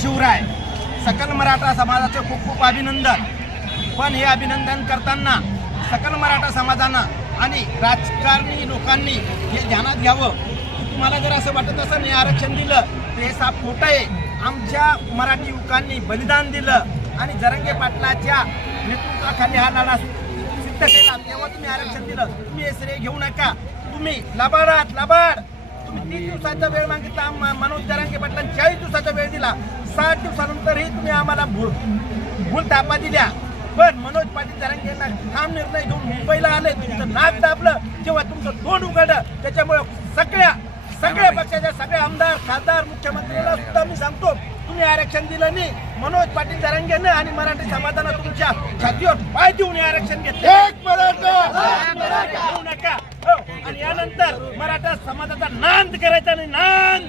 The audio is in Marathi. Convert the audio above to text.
शिवराय. सकल मराठा समाजाचं खूप खूप अभिनंदन. पण हे अभिनंदन करताना सकल मराठा समाजानं आणि राजकारणी लोकांनी हे ध्यानात घ्यावं. तुम्हाला जर असं वाटत असं नाही आरक्षण दिलं तर हे साप खोटं आहे. आमच्या मराठी युवकांनी बलिदान दिलं आणि जरंगे पाटलाच्या नेतृत्वाखाली हा लढा सिद्ध केला. तेव्हा तुम्ही आरक्षण दिलं. तुम्ही हे श्रेय घेऊ नका. तुम्ही लबाड आहात लबाड. तुम्ही तीन दिवसाचा वेळ मागितला. मनोज जरांगे पाटलांनी चाळीस दिवसाचा वेळ दिला. साठ दिवसानंतरही तुम्ही आम्हाला भूल भूल तापा दिल्या. पण मनोज पाटील जरांगेंना ठाम निर्णय घेऊन मुंबईला आले. तुमचं नाक दाबलं जेव्हा तुमचं तोंड उघडलं. त्याच्यामुळे सगळ्या सगळ्या पक्षाच्या सगळे आमदार खासदार मुख्यमंत्र्याला सुद्धा मी सांगतो तुम्ही आरक्षण दिलं नाही. मनोज पाटील जरांगेनं आणि मराठी समाजानं तुमच्या छातीवर पाय देऊन हे आरक्षण घेतले. नका हो. आणि यानंतर मराठा समाजाचा नांद करायचा नाही नांद